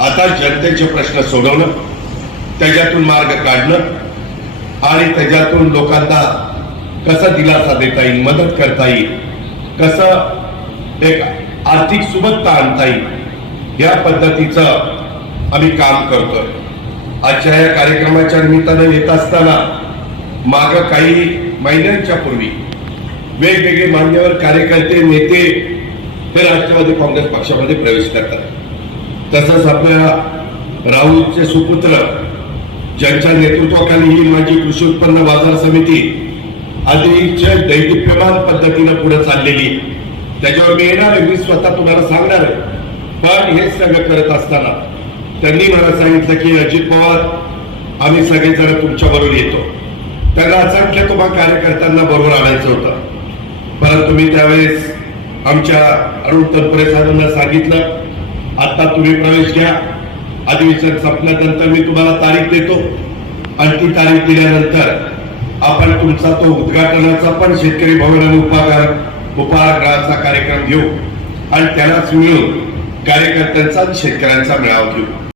आता जनतेचे प्रश्न सोडवणं त्याच्यातून मार्ग काढणं आणि त्याच्यातून लोकांना कसा दिलासा देता येईल मदत करता येईल कसं एक आर्थिक सुबत्ता आणता येईल या पद्धतीचं आम्ही काम करतोय. आजच्या या कार्यक्रमाच्या निमित्तानं येत असताना माग काही महिन्यांच्या पूर्वी वेगवेगळे मान्यवर कार्यकर्ते नेते हे राष्ट्रवादी काँग्रेस पक्षामध्ये प्रवेश करतात. तसंच आपल्या राहुलचे सुपुत्र ज्यांच्या नेतृत्वाखाली ही माझी कृषी उत्पन्न बाजार समिती अतिशय दैदिप्यमान पद्धतीनं पुढे चाललेली त्याच्यावर मी येणार आहे मी स्वतः तुम्हाला सांगणार आहे. पण हे सगळं करत असताना त्यांनी मला सांगितलं की अजित पवार आम्ही सगळेजण तुमच्याबरोबर येतो. त्यांना असंख्य तुम्हा कार्यकर्त्यांना बरोबर आणायचं होतं. परंतु मी त्यावेळेस आमच्या अरुण तनपुरे साहेबांना सांगितलं आता तुम्ही प्रवेश घ्या. अधिवेशन संपल्यानंतर मी तुम्हाला तारीख देतो. आणि ती तारीख दिल्यानंतर आपण तुमचा तो उद्घाटनाचा पण शेतकरी भवन आणि उपहार उपहारगृहाचा कार्यक्रम घेऊ आणि त्यालाच मिळून कार्यकर्त्यांचा शेतकऱ्यांचा मेळावा घेऊ.